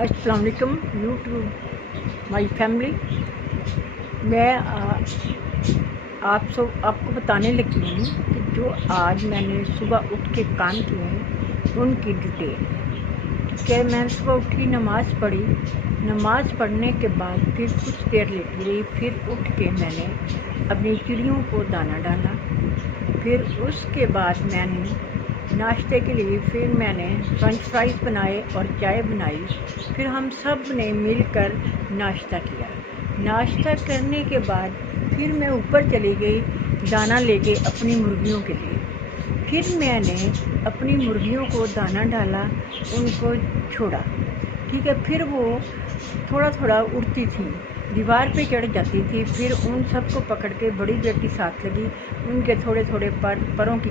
अस्सलाम वालेकुम YouTube my family. मैं आपको बताने लगी हूँ कि जो आज मैंने सुबह उठ के काम किए हैं उनकी डिटेल। कि मैं सुबह उठी, नमाज़ पढ़ी, नमाज़ पढ़ने के बाद फिर कुछ देर लेटी रही, फिर उठ के मैंने अपनी चिड़ियों को दाना डाला। फिर उसके बाद मैंने नाश्ते के लिए फिर मैंने फ्रेंच फ्राइज़ बनाए और चाय बनाई। फिर हम सब ने मिलकर नाश्ता किया। नाश्ता करने के बाद फिर मैं ऊपर चली गई दाना लेके अपनी मुर्गियों के लिए। फिर मैंने अपनी मुर्गियों को दाना डाला, उनको छोड़ा। ठीक है, फिर वो थोड़ा थोड़ा उड़ती थी, दीवार पे चढ़ जाती थी। फिर उन सबको पकड़ के बड़ी बेटी साथ लगी, उनके थोड़े थोड़े परों की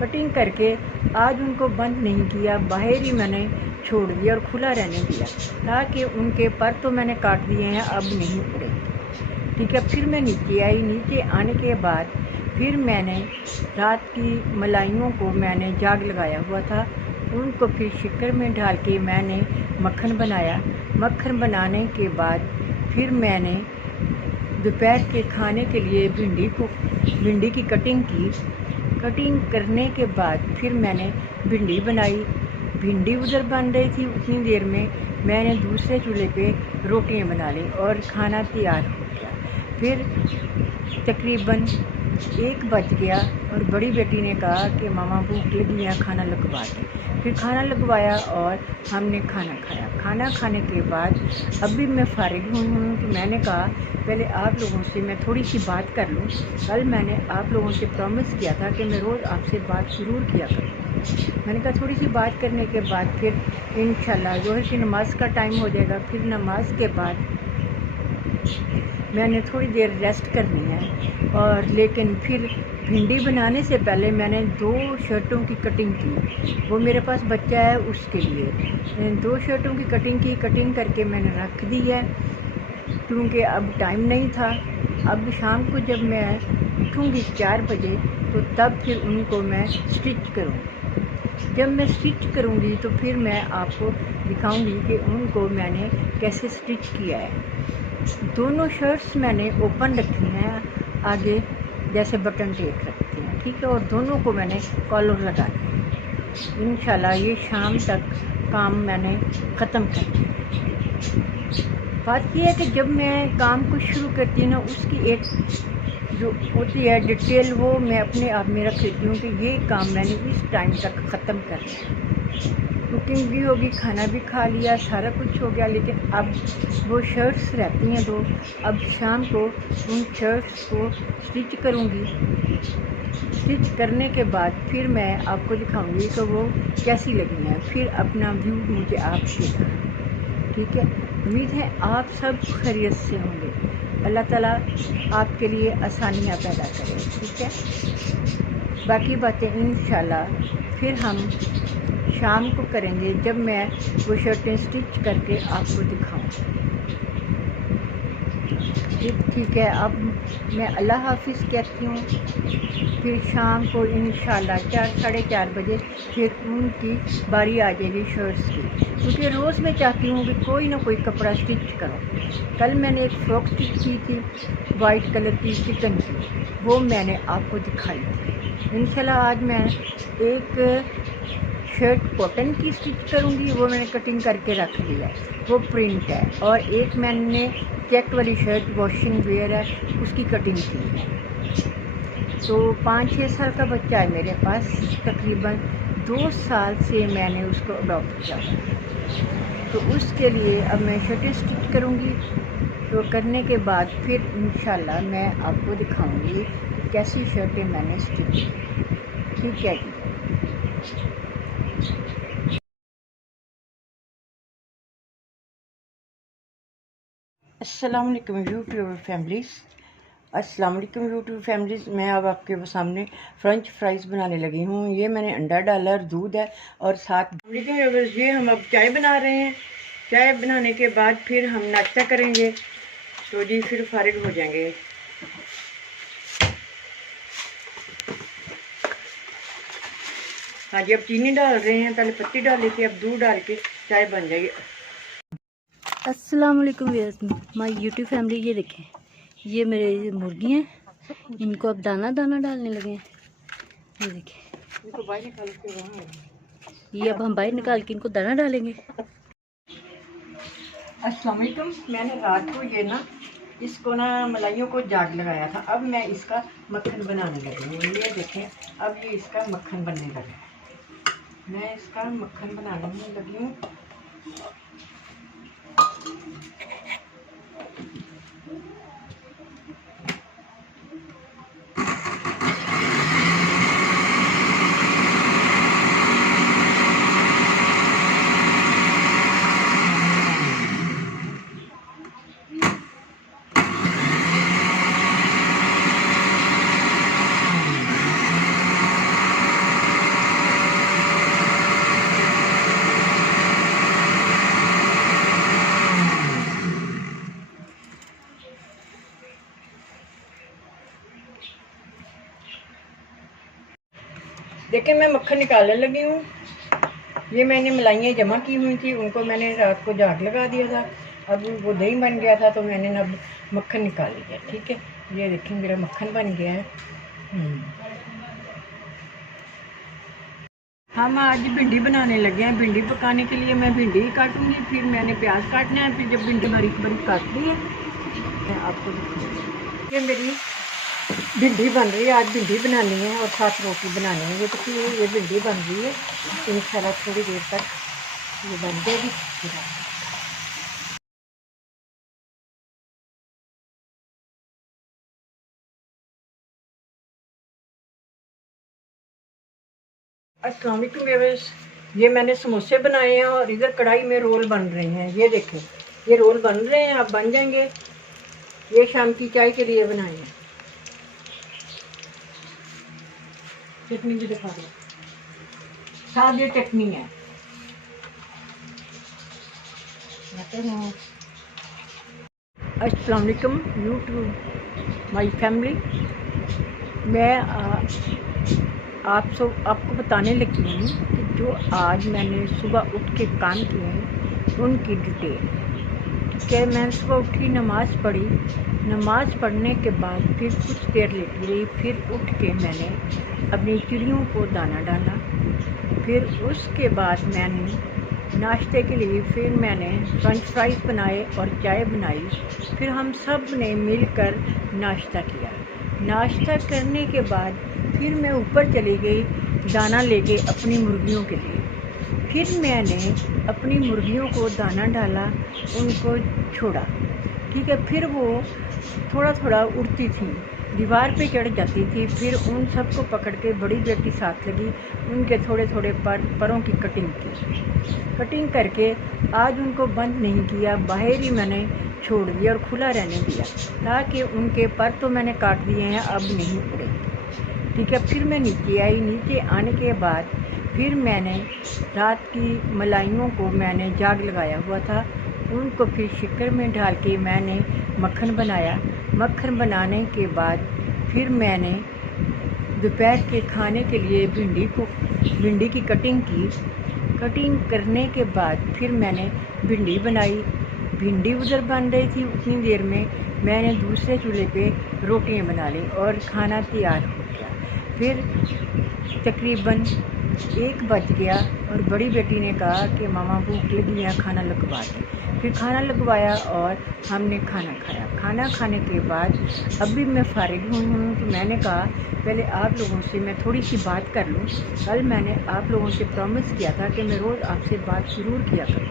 कटिंग करके आज उनको बंद नहीं किया, बाहर ही मैंने छोड़ दिया और खुला रहने दिया, ताकि उनके पर तो मैंने काट दिए हैं, अब नहीं उड़ेंगे। ठीक है, फिर मैं नीचे आई। नीचे आने के बाद फिर मैंने रात की मलाइयों को मैंने जाग लगाया हुआ था, उनको फिर शक्कर में डाल के मैंने मक्खन बनाया। मक्खन बनाने के बाद फिर मैंने दोपहर के खाने के लिए भिंडी की कटिंग करने के बाद फिर मैंने भिंडी बनाई। भिंडी उधर बन रही थी, उतनी देर में मैंने दूसरे चूल्हे पे रोटियां बना ली और खाना तैयार हो गया। फिर तकरीबन 1 बज गया और बड़ी बेटी ने कहा कि मामा भूख लगी है, खाना लगवा दें। फिर खाना लगवाया और हमने खाना खाया। खाना खाने के बाद अभी मैं फारिग हुई हूँ, तो मैंने कहा पहले आप लोगों से मैं थोड़ी सी बात कर लूँ। कल मैंने आप लोगों से प्रॉमिस किया था कि मैं रोज़ आपसे बात ज़रूर किया करूँ। मैंने कहा थोड़ी सी बात करने के बाद फिर इंशाल्लाह ज़ोहर की नमाज़ का टाइम हो जाएगा। फिर नमाज के बाद मैंने थोड़ी देर रेस्ट करनी है, और लेकिन फिर भिंडी बनाने से पहले मैंने 2 शर्टों की कटिंग की। वो मेरे पास बच्चा है, उसके लिए 2 शर्टों की कटिंग करके मैंने रख दी है, क्योंकि अब टाइम नहीं था। अब शाम को जब मैं उठूँगी 4 बजे तो तब फिर उनको मैं स्टिच करूँगी। जब मैं स्टिच करूँगी तो फिर मैं आपको दिखाऊँगी कि उनको मैंने कैसे स्टिच किया है। दोनों शर्ट्स मैंने ओपन रखी हैं, आगे जैसे बटन टेप रखते हैं, ठीक है, और दोनों को मैंने कॉलर लगा दिया। इंशाल्लाह ये शाम तक काम मैंने ख़त्म कर दिया। बात यह है कि जब मैं काम को शुरू करती हूँ ना, उसकी एक जो होती है डिटेल, वो मैं अपने आप में रख लेती हूँ कि ये काम मैंने इस टाइम तक ख़त्म कर लिया। कुकिंग भी होगी, खाना भी खा लिया, सारा कुछ हो गया, लेकिन अब वो शर्ट्स रहती हैं 2। अब शाम को उन शर्ट्स को स्टिच करूँगी। स्टिच करने के बाद फिर मैं आपको दिखाऊंगी कि वो कैसी लगी हैं। फिर अपना व्यू मुझे आप देना, ठीक है। उम्मीद है आप सब खैरियत से होंगे। अल्लाह ताला आपके लिए आसानियाँ पैदा करे, ठीक है। बाकी बातें इंशाल्लाह फिर हम शाम को करेंगे, जब मैं वो शर्टें स्टिच करके आपको दिखाऊंगी। ठीक है, अब मैं अल्लाह हाफिज़ कहती हूँ। फिर शाम को इंशाल्लाह 4 साढ़े 4 बजे फिर उनकी बारी आ जाएगी शर्ट्स की, क्योंकि रोज़ मैं चाहती हूँ कि कोई ना कोई कपड़ा स्टिच करो। कल मैंने एक फ़्रॉक स्टिच की थी वाइट कलर की चिकन की, वो मैंने आपको दिखाई थी। इंशाल्लाह आज मैं एक शर्ट कॉटन की स्टिच करूँगी, वो मैंने कटिंग करके रख लिया, वो प्रिंट है। और एक मैंने चेक वाली शर्ट वॉशिंग वेयर है, उसकी कटिंग की है। तो 5-6 साल का बच्चा है मेरे पास, तकरीबन 2 साल से मैंने उसको अडॉप्ट किया, तो उसके लिए अब मैं शर्टें स्टिच करूँगी। तो करने के बाद फिर इंशाल्लाह मैं आपको दिखाऊँगी कैसी शर्टें मैंने स्टिच की, ठीक है जी। अस्सलाम वालेकुम यूट्यूब फैमिलीज़, मैं अब आपके सामने फ्रेंच फ्राइज़ बनाने लगी हूँ। ये मैंने अंडा डाला और दूध है, और साथ ये हम अब चाय बना रहे हैं। चाय बनाने के बाद फिर हम नाश्ता करेंगे, तो जी फिर फारिग हो जाएंगे। हाँ जी, अब चीनी डाल रहे हैं, पहले पत्ती डाली थी, अब दूध डाल के चाय बन जाएगी। अस्सलाम वालेकुम व्यूअर्स, माय यूट्यूब फैमिली। ये देखें, ये मेरे मुर्गी हैं, इनको अब दाना डालने लगे हैं। ये देखें, इनको बाहर निकाल के वहाँ, ये अब हम बाहर निकाल के इनको दाना डालेंगे। अस्सलाम वालेकुम। मैंने रात को ये ना इसको ना मलाइयों को जाग लगाया था, अब मैं इसका मक्खन बनाने लगी हूँ। ये देखें, अब ये इसका मक्खन बनने लगा है। मैं इसका मक्खन बनाने में लगी हूँ। देखिए, मैं मक्खन निकालने लगी हूँ। ये मैंने मलाइयाँ जमा की हुई थी, उनको मैंने रात को जाग लगा दिया था। अब वो दही बन गया था तो मैंने अब मक्खन निकाल लिया। ठीक है, ये देखिए मेरा मक्खन बन गया है। हम आज भिंडी बनाने लगे हैं। भिंडी पकाने के लिए मैं भिंडी काटूंगी, फिर मैंने प्याज काटना है, फिर जब भिंडी बारीक बारीक काट ली है मैं आपको दिखाऊंगी। ये मेरी भिंडी बन रही है, आज भिंडी बनानी है और साथ रोटी बनानी है। ये तो ये भिंडी बन रही है, इंशाल्लाह थोड़ी देर तक ये बन जाएगी। अस्सलाम वालेकुम व्यूअर्स, ये मैंने समोसे बनाए हैं और इधर कढ़ाई में रोल बन रहे हैं। ये देखें, ये रोल बन रहे हैं, अब बन जाएंगे। ये शाम की चाय के लिए बनाए हैं। चटनी भी दिखा दो, साथ ये चटनी है। अस्सलाम वालेकुम यूट्यूब माय फैमिली। मैं आपको बताने लगी हूँ कि जो आज मैंने सुबह उठ के काम किए हैं उनकी डिटेल। क्या मैं सुबह उठी, नमाज़ पढ़ी, नमाज़ पढ़ने के बाद फिर कुछ देर लेटी रही, फिर उठ के मैंने अपनी चिड़ियों को दाना डाला। फिर उसके बाद मैंने नाश्ते के लिए फिर मैंने फ्रेंच फ्राइज़ बनाए और चाय बनाई। फिर हम सब ने मिलकर नाश्ता किया। नाश्ता करने के बाद फिर मैं ऊपर चली गई दाना लेके अपनी मुर्गियों के लिए। फिर मैंने अपनी मुर्गियों को दाना डाला, उनको छोड़ा। ठीक है, फिर वो थोड़ा थोड़ा उड़ती थी, दीवार पे चढ़ जाती थी। फिर उन सबको पकड़ के बड़ी बेटी साथ लगी, उनके थोड़े थोड़े परों की कटिंग करके आज उनको बंद नहीं किया, बाहर ही मैंने छोड़ दिया और खुला रहने दिया, ताकि उनके पर तो मैंने काट दिए हैं, अब नहीं उड़ेंगे। ठीक है, फिर मैं नीचे आई। नीचे आने के बाद फिर मैंने रात की मलाइयों को मैंने जाग लगाया हुआ था, उनको फिर शक्कर में डाल के मैंने मक्खन बनाया। मक्खन बनाने के बाद फिर मैंने दोपहर के खाने के लिए भिंडी की कटिंग की। कटिंग करने के बाद फिर मैंने भिंडी बनाई। भिंडी उधर बन रही थी, उतनी देर में मैंने दूसरे चूल्हे पे रोटियां बना ली और खाना तैयार हो गया। फिर तकरीबन 1 बज गया और बड़ी बेटी ने कहा कि मामा भूख लगी है, खाना लगवा दें। फिर खाना लगवाया और हमने खाना खाया। खाना खाने के बाद अभी मैं फारिग हुई हूँ, तो मैंने कहा पहले आप लोगों से मैं थोड़ी सी बात कर लूँ। कल मैंने आप लोगों से प्रॉमिस किया था कि मैं रोज़ आपसे बात ज़रूर किया करूँ।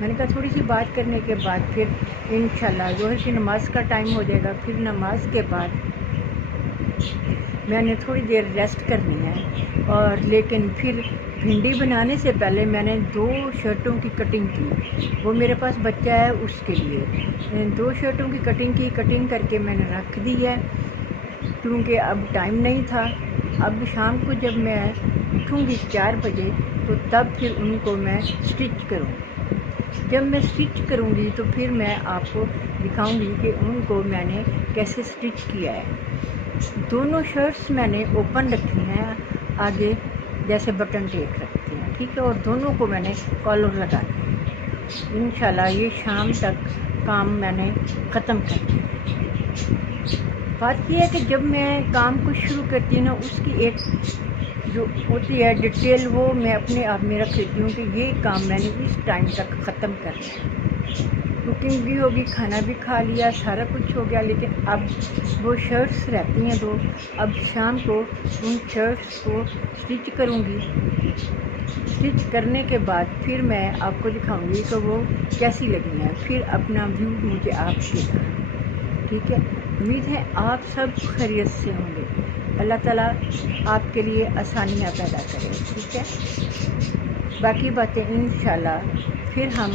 मैंने कहा थोड़ी सी बात करने के बाद फिर इंशाल्लाह ज़ोहर की नमाज़ का टाइम हो जाएगा। फिर नमाज के बाद मैंने थोड़ी देर रेस्ट करनी है। और लेकिन फिर भिंडी बनाने से पहले मैंने 2 शर्टों की कटिंग की। वो मेरे पास बच्चा है, उसके लिए 2 शर्टों की कटिंग करके मैंने रख दी है, क्योंकि अब टाइम नहीं था। अब शाम को जब मैं उठूँगी 4 बजे तो तब फिर उनको मैं स्टिच करूँगी। जब मैं स्टिच करूँगी तो फिर मैं आपको दिखाऊँगी कि उनको मैंने कैसे स्टिच किया है। दोनों शर्ट्स मैंने ओपन रखी हैं आगे, जैसे बटन टेक रखते हैं, ठीक है। और दोनों को मैंने कॉलर लगा दिया। इंशाल्लाह ये शाम तक काम मैंने ख़त्म कर दिया। बात यह है कि जब मैं काम को शुरू करती हूँ ना, उसकी एक जो होती है डिटेल, वो मैं अपने आप में रख लेती हूँ कि ये काम मैंने इस टाइम तक ख़त्म करना है। कुकिंग भी होगी, खाना भी खा लिया, सारा कुछ हो गया, लेकिन अब वो शर्ट्स रहती हैं दो, अब शाम को उन शर्ट्स को स्टिच करूँगी। स्टिच करने के बाद फिर मैं आपको दिखाऊंगी कि वो कैसी लगी हैं, फिर अपना व्यू मुझे आप देगा, ठीक है। उम्मीद है आप सब खैरियत से होंगे। अल्लाह ताला आपके लिए आसानियाँ पैदा करे, ठीक है। बाकी बातें इंशाल्लाह फिर हम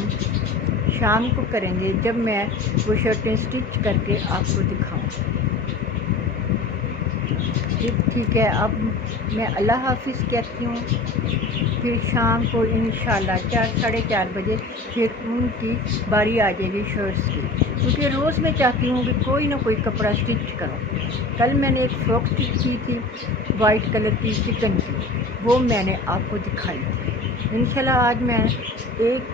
शाम को करेंगे, जब मैं वो शर्टें स्टिच करके आपको दिखाऊंगी। ठीक है। अब मैं अल्लाह हाफिज़ कहती हूँ। फिर शाम को इंशाल्लाह 4 साढ़े 4 बजे फिर उनकी बारी आ जाएगी शर्ट्स की, क्योंकि रोज़ मैं चाहती हूँ कि कोई ना कोई कपड़ा स्टिच करो। कल मैंने एक फ़्रॉक स्टिच की थी वाइट कलर की चिकन की, वो मैंने आपको दिखाई थी। इंशाल्लाह आज मैं एक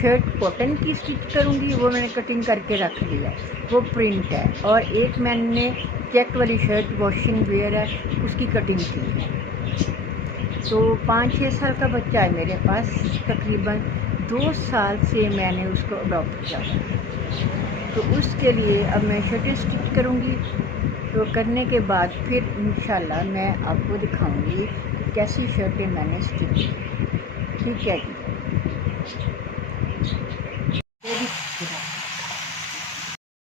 शर्ट कॉटन की स्टिच करूँगी, वो मैंने कटिंग करके रख लिया, वो प्रिंट है। और एक मैंने चेक वाली शर्ट वॉशिंग वेयर है, उसकी कटिंग की है। तो 5-6 साल का बच्चा है मेरे पास, तकरीबन 2 साल से मैंने उसको अडॉप्ट किया। तो उसके लिए अब मैं शर्टें स्टिच करूँगी। तो करने के बाद फिर इंशाल्लाह मैं आपको दिखाऊँगी कि कैसी शर्टें मैंने स्टिच की, ठीक है जी।